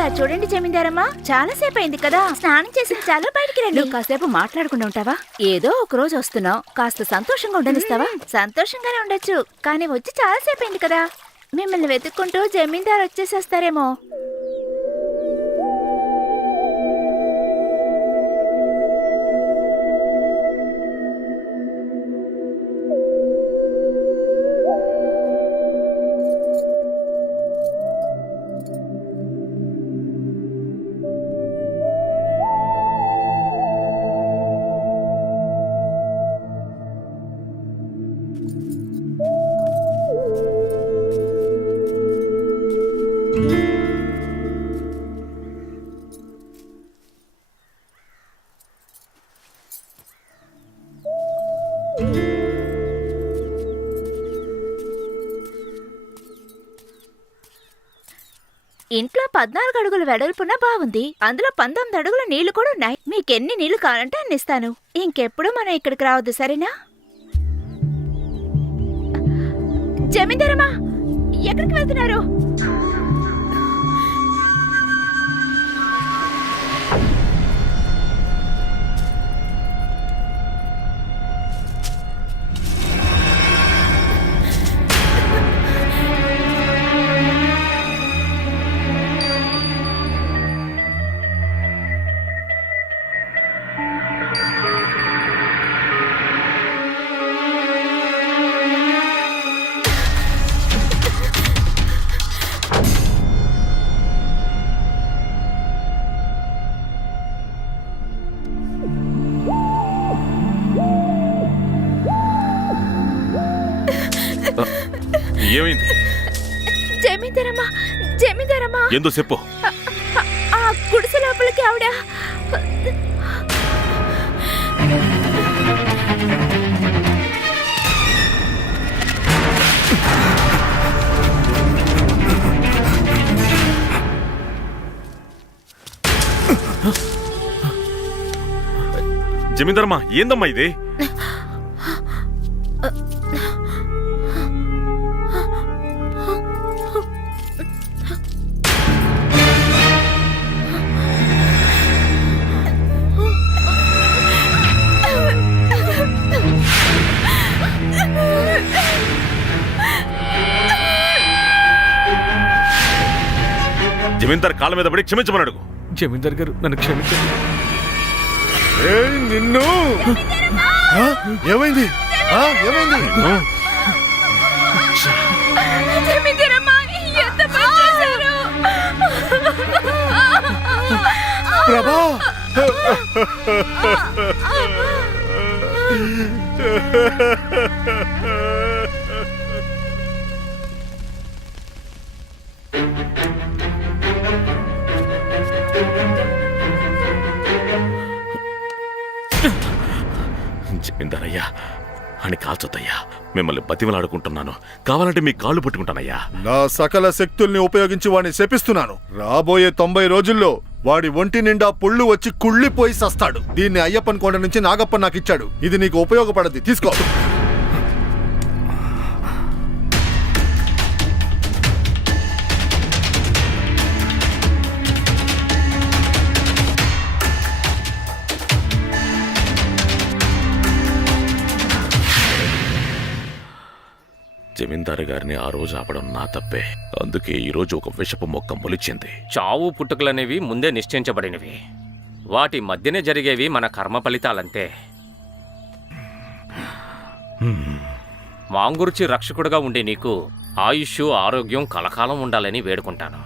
ఇలా చూడండి జమీందారమ్మా, చాలా సేపు అయింది కదా, స్నానం చేసిన చాలు, బయటికి రండి. కాసేపు మాట్లాడకుండా ఉంటావా? ఏదో ఒక రోజు వస్తున్నావు, కాస్త సంతోషంగా ఉండనిస్తావా? సంతోషంగానే ఉండొచ్చు, కానీ వచ్చి చాలా సేపు అయింది కదా. మిమ్మల్ని వెతుక్కుంటూ జమీందారు వచ్చేసేస్తారేమో. ఇంట్లో 14 అడుగుల వెడల్పున బాగుంది, అందులో 19 అడుగుల నీళ్లు కూడా ఉన్నాయి. మీకెన్ని నీళ్లు కావాలంటే అన్ని ఇస్తాను. ఇంకెప్పుడు మనం ఇక్కడికి రావద్దు, సరేనా? జమీందారమ్మా, ఎక్కడికి వెళ్తున్నారు? ఏమైంది? జమీందారమ్మా, జమీందారమ్మా, ఎందు చెప్పు. ఆ గుడిసె లోపలికి ఆవిడ. జమీందారమ్మా, ఏందమ్మా ఇది? జమీందార్ కాళ్ళ మీద పడి క్షమించమని అడుగు. జమీందార్ గారు, నన్ను క్షమించండి. నిన్ను ఏమైంది? ఏమైంది? జమీందారమ్మా, ఎంత పని చేశారు? ప్రభా, జమీందారయ్యా అని కాల్చొద్దయ్యా, మిమ్మల్ని బతిమలాడుకుంటున్నాను. కావాలంటే మీ కాళ్ళు పట్టుకుంటానయ్యా. నా సకల శక్తుల్ని ఉపయోగించి వాడిని శపిస్తున్నాను. రాబోయే 90 రోజుల్లో వాడి ఒంటి నిండా పుళ్ళు వచ్చి కుళ్ళిపోయి సస్తాడు. దీన్ని అయ్యప్పన్ కొండ నుంచి నాగప్పన్ నాకు ఇచ్చాడు. ఇది నీకు ఉపయోగపడది, తీసుకో. జమీందారు గారిని ఆ రోజు ఆపడం నా తప్పే. అందుకే ఈ రోజు ఒక విషపు మొక్క మొలిచింది. చావు పుట్టుకలనేవి ముందే నిశ్చయించబడినవి. వాటి మధ్యనే జరిగేవి మన కర్మ ఫలితాలంతే. మాంగురుచి రక్షకుడుగా ఉండే నీకు ఆయుష్, ఆరోగ్యం కలకాలం ఉండాలని వేడుకుంటాను.